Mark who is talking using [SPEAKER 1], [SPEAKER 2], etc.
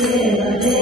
[SPEAKER 1] Yeah.